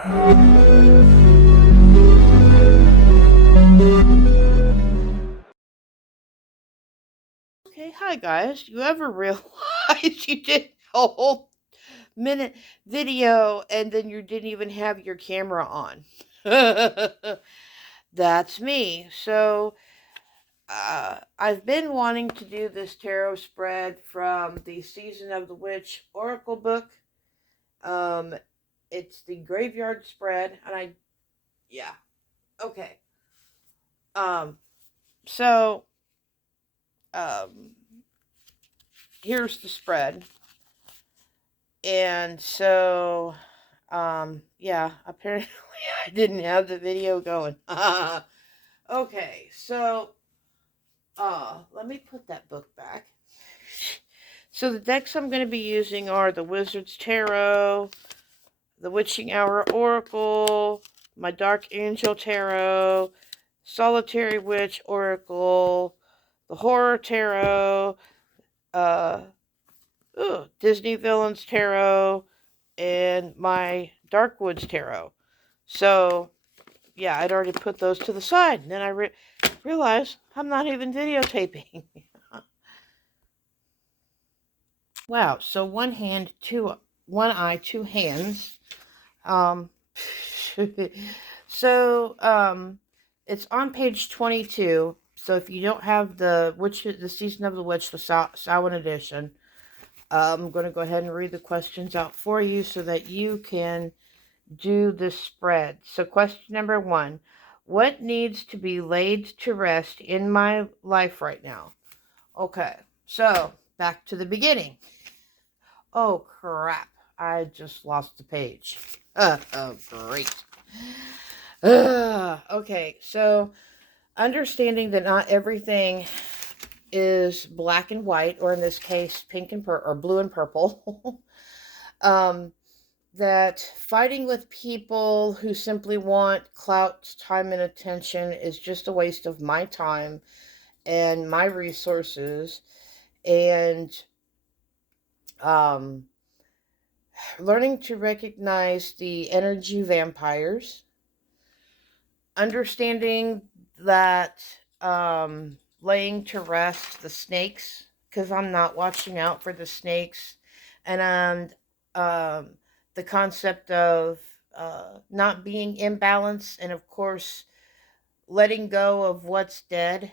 Okay, hi guys. You ever realize you did a whole minute video and then you didn't even have your camera on? That's me. So, I've been wanting to do this tarot spread from the Season of the Witch Oracle book. Um, it's the graveyard spread, and yeah, okay. Um, so, um, here's the spread. And so, yeah, apparently I didn't have the video going. Okay, so, let me put that book back. So the decks I'm going to be using are the Wizard's Tarot, the Witching Hour Oracle, my Dark Angel Tarot, Solitary Witch Oracle, the Horror Tarot, uh, Disney Villains Tarot, and my Darkwoods Tarot. So, yeah, I'd already put those to the side. And then I realized I'm not even videotaping. Wow, so one eye, two hands. Um, so, it's on page 22. So if you don't have the Season of the Witch, the Samhain edition, I'm going to go ahead and read the questions out for you so that you can do the spread. So question number 1, what needs to be laid to rest in my life right now? Okay, so back to the beginning. Oh crap, I just lost the page. Oh great. Okay, so understanding that not everything is black and white, or in this case pink and or blue and purple. That fighting with people who simply want clout, time, and attention is just a waste of my time and my resources. And um, learning to recognize the energy vampires, understanding that laying to rest the snakes, because I'm not watching out for the snakes, and the concept of not being imbalanced, and of course letting go of what's dead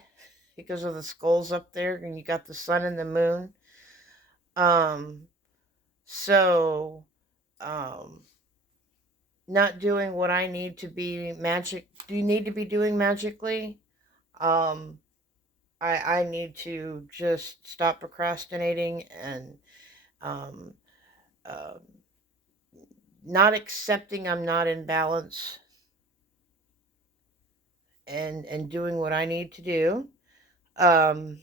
because of the skulls up there, and you got the sun and the moon. Um, so, um, not doing what I need to be magic. Do you need to be doing magically? Um, I need to just stop procrastinating and um, uh, not accepting I'm not in balance, and doing what I need to do. Um,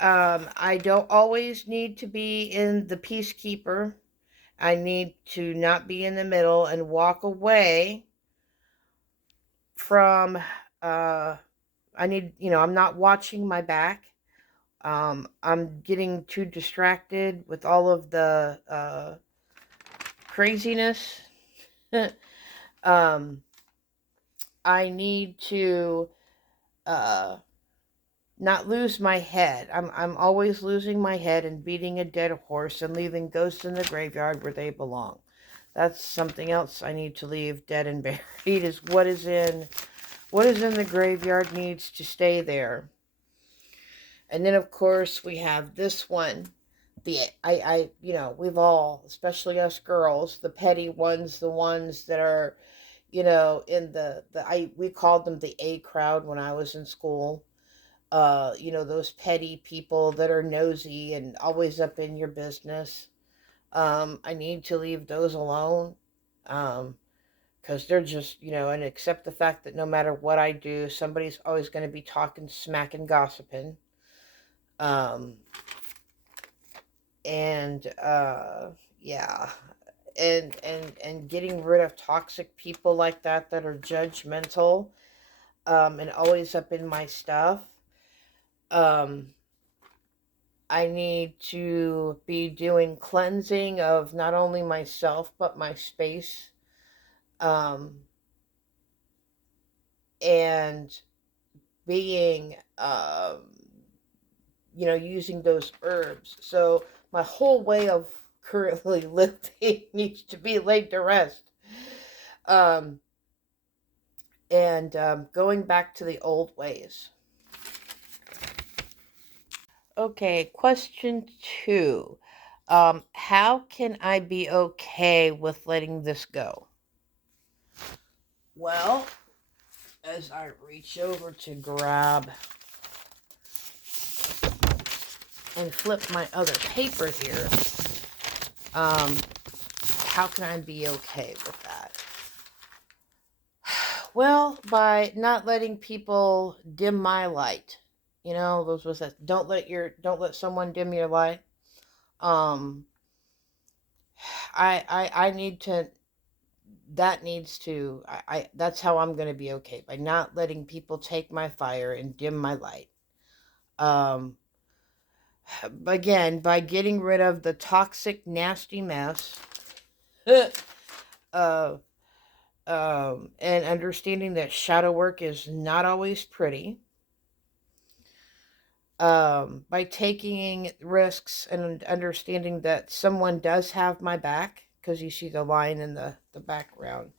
I don't always need to be in the peacekeeper. I need to not be in the middle and walk away from. Uh, I need, I'm not watching my back. I'm getting too distracted with all of the craziness. um, I need to uh, not lose my head. I'm always losing my head and beating a dead horse and leaving ghosts in the graveyard where they belong. That's something else I need to leave dead and buried. Is what is in the graveyard needs to stay there. And then of course we have this one. We've all, especially us girls, the petty ones, the ones that are, in we called them the A crowd when I was in school. Those petty people that are nosy and always up in your business. I need to leave those alone. Because they're just, and accept the fact that no matter what I do, somebody's always going to be talking smack and gossiping. Um, and yeah, and getting rid of toxic people like that are judgmental, and always up in my stuff. um I need to be doing cleansing of not only myself but my space. Um, and being, using those herbs. So my whole way of currently living needs to be laid to rest. Um, and going back to the old ways. Okay, question 2. How can I be okay with letting this go? Well, as I reach over to grab and flip my other paper here, how can I be okay with that? Well, by not letting people dim my light. Those was that don't let someone dim your light. Um I need to that needs to I that's how I'm going to be okay, by not letting people take my fire and dim my light. Um Again, by getting rid of the toxic nasty mess. uh and understanding that shadow work is not always pretty. By taking risks and understanding that someone does have my back, because you see the line in the background,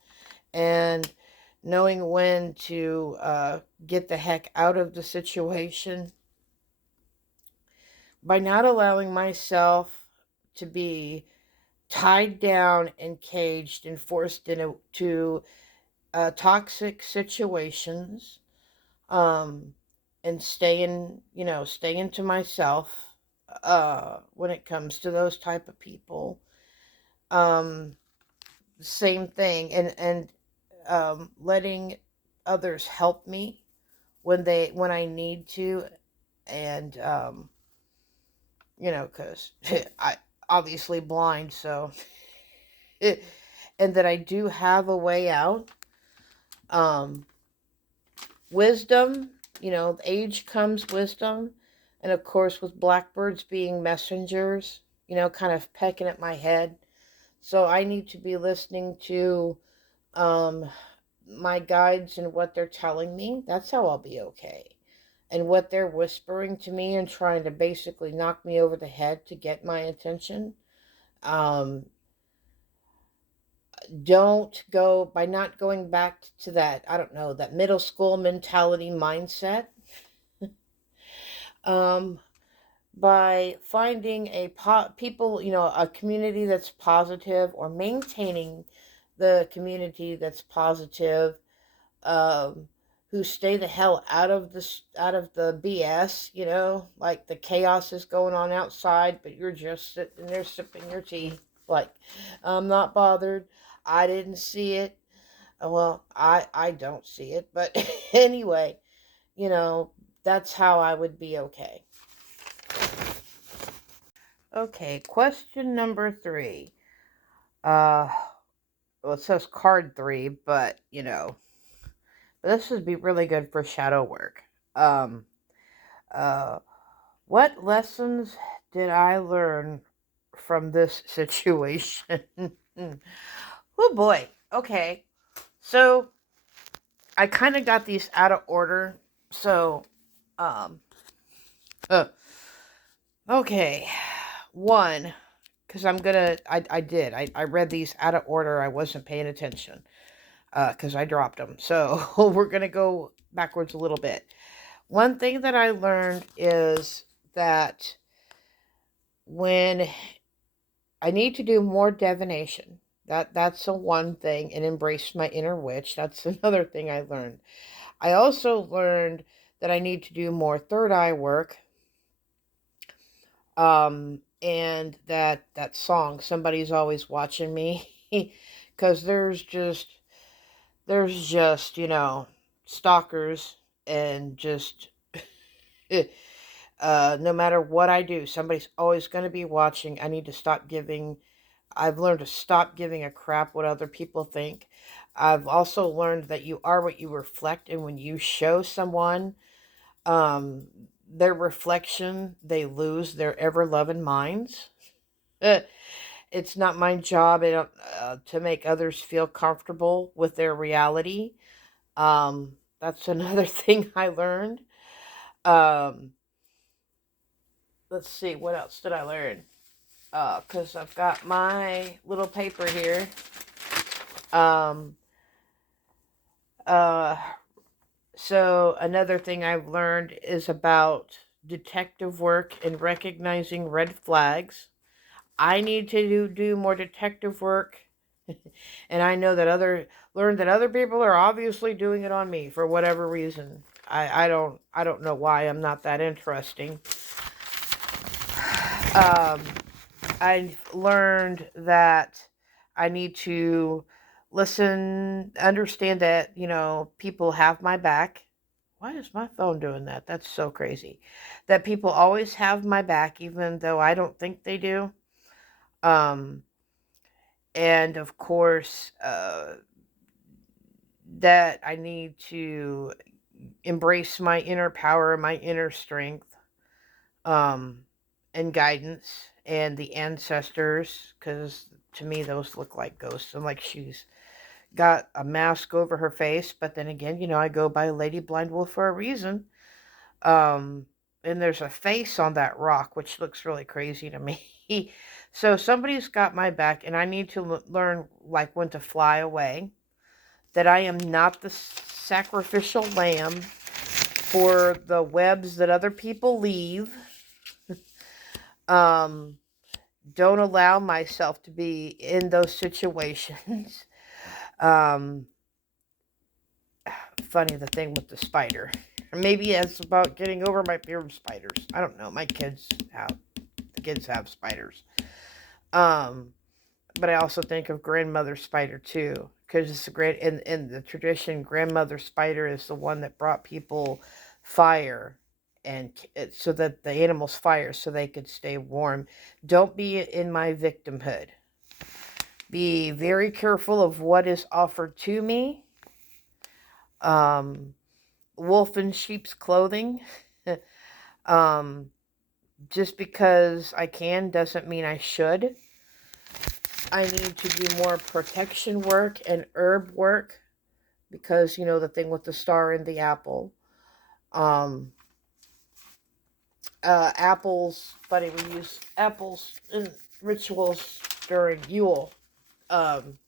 and knowing when to get the heck out of the situation, by not allowing myself to be tied down and caged and forced into toxic situations, um, and staying to myself when it comes to those type of people. Um, Same thing, and letting others help me when I need to, and because I obviously blind, so and that I do have a way out. Um, Wisdom, with age comes wisdom. And of course, with blackbirds being messengers, kind of pecking at my head. So I need to be listening to um, my guides and what they're telling me. That's how I'll be okay. And what they're whispering to me and trying to basically knock me over the head to get my attention. Um, don't go by not going back to that, I don't know, that middle school mentality mindset. Um, by finding people, a community that's positive, or maintaining the community that's positive, um, who stay the hell out of the BS, like the chaos is going on outside, but you're just sitting there sipping your tea, like, I'm not bothered. I didn't see it. Well, I don't see it, but anyway, you know, that's how I would be okay. Okay, question number 3. Uh, well, it says card 3, but this would be really good for shadow work. Um, uh, what lessons did I learn from this situation? Oh boy. Okay, so I kind of got these out of order. So, um, uh, okay, one. Because I read these out of order. I wasn't paying attention because I dropped them. So we're going to go backwards a little bit. One thing that I learned is that when I need to do more divination, that's a one thing, and embrace my inner witch. That's another thing I learned. I also learned that I need to do more third eye work. And that song, Somebody's Always Watching Me, because there's just stalkers, and just no matter what I do, somebody's always going to be watching. I've learned to stop giving a crap what other people think. I've also learned that you are what you reflect, and when you show someone um their reflection, they lose their ever-loving minds. Uh, it's not my job to make others feel comfortable with their reality. That's another thing I learned. Um, let's see, what else did I learn? Because I've got my little paper here. Um, uh, so another thing I've learned is about detective work and recognizing red flags. I need to do more detective work, and I know that learn that other people are obviously doing it on me for whatever reason. I don't know why I'm not that interesting. Um, I've learned that I need to listen, understand that, people have my back. Why is my phone doing that? That's so crazy. That people always have my back, even though I don't think they do. Um, and of course, that I need to embrace my inner power, my inner strength, um, and guidance, and the ancestors, because to me those look like ghosts, and like she's got a mask over her face. But then again, I go by Lady Blind Wolf for a reason. Um, and there's a face on that rock, which looks really crazy to me. So somebody's got my back, and I need to learn like when to fly away. That I am not the sacrificial lamb for the webs that other people leave. Um, don't allow myself to be in those situations. Um, funny the thing with the spider. Maybe it's about getting over my fear of spiders. I don't know. The kids have spiders. Um, but I also think of grandmother spider too, because it's a great in the tradition. Grandmother spider is the one that brought people fire, and so that the animals fire so they could stay warm. Don't be in my victimhood. Be very careful of what is offered to me. Um, wolf in sheep's clothing. um, just because I can doesn't mean I should. I need to do more protection work and herb work because, the thing with the star and the apple. Um, apples, buddy, we use apples in rituals during Yule. Um,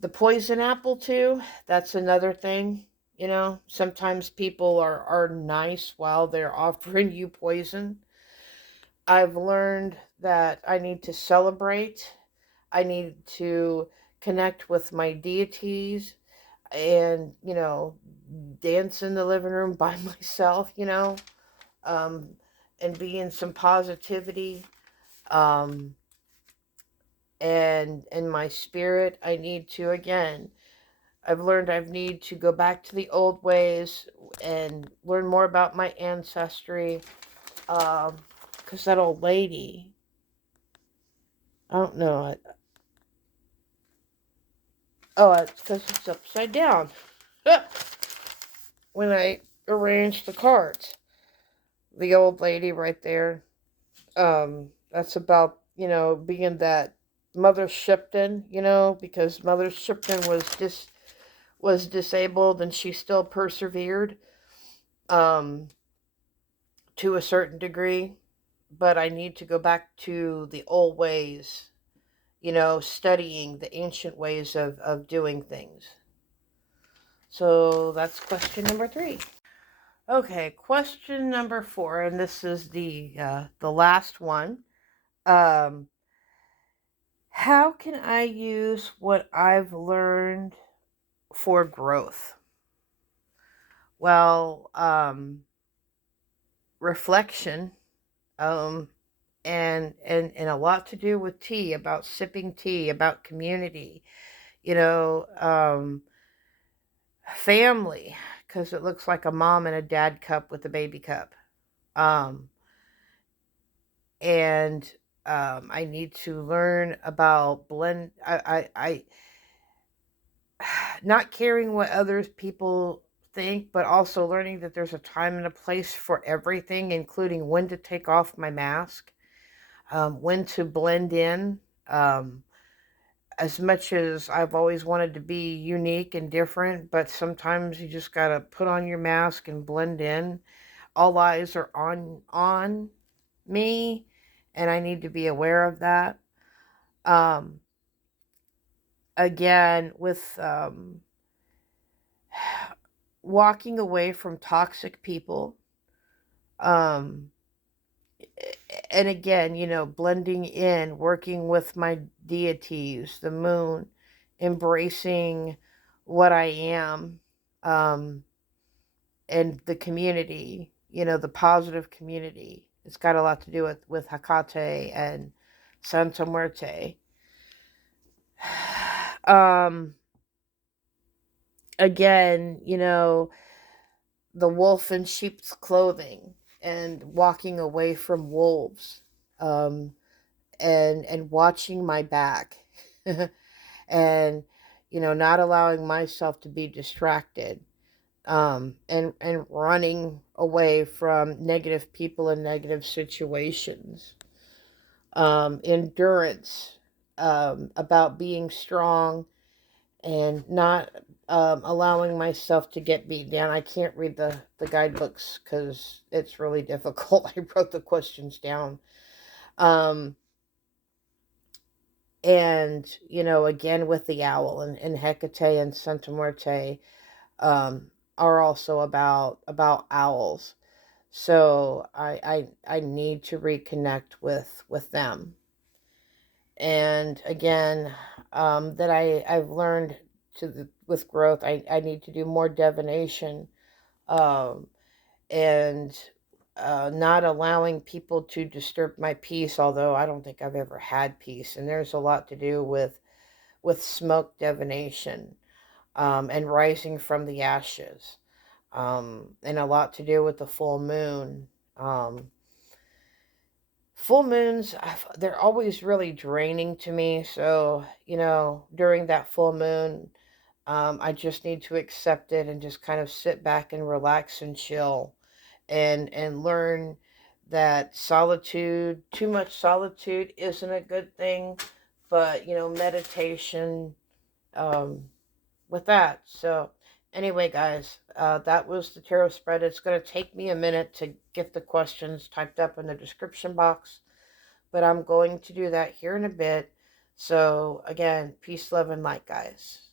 the poison apple, too, that's another thing. Sometimes people are nice while they're offering you poison. I've learned that I need to celebrate. I need to connect with my deities and, dance in the living room by myself, um, and be in some positivity. Um, and in my spirit, I need to, again, I've learned I need to go back to the old ways and learn more about my ancestry. Because that old lady, I don't know. It's because it's upside down. When I arranged the cards, the old lady right there. That's about being that Mother Shipton. Because Mother Shipton was disabled and she still persevered, um, to a certain degree. But I need to go back to the old ways. Studying the ancient ways of doing things. So that's question number 3. Okay, question number 4, and this is the last one. Um, how can I use what I've learned for growth? Well, reflection, um, and a lot to do with tea, about sipping tea, about community, family, because it looks like a mom and a dad cup with a baby cup. Um, and I need to learn about blend. Not caring what other people think, but also learning that there's a time and a place for everything, including when to take off my mask, when to blend in. Um, as much as I've always wanted to be unique and different, but sometimes you just gotta put on your mask and blend in. All eyes are on me, and I need to be aware of that. Um, Again, with walking away from toxic people, um, and again, blending in, working with my deities, the moon, embracing what I am, um, and the community, the positive community. It's got a lot to do with Hecate and Santa Muerte. Um, Again, the wolf in sheep's clothing and walking away from wolves, um, and watching my back, and not allowing myself to be distracted, and running away from negative people and negative situations, endurance, about being strong and not, allowing myself to get beat down. I can't read the guidebooks because it's really difficult. I wrote the questions down. Um, and, again, with the owl and Hecate and Santa Muerte, are also about owls. So I need to reconnect with them. And again, that I've learned with growth, I need to do more divination, um, and not allowing people to disturb my peace. Although I don't think I've ever had peace, and there's a lot to do with smoke divination, and rising from the ashes, and a lot to do with the full moon. Full moons, they're always really draining to me. So, during that full moon, I just need to accept it and just kind of sit back and relax and chill, and learn that solitude, too much solitude isn't a good thing, but, meditation, um, with that. So, anyway, guys, that was the tarot spread. It's going to take me a minute to get the questions typed up in the description box, but I'm going to do that here in a bit. So, again, peace, love, and light, guys.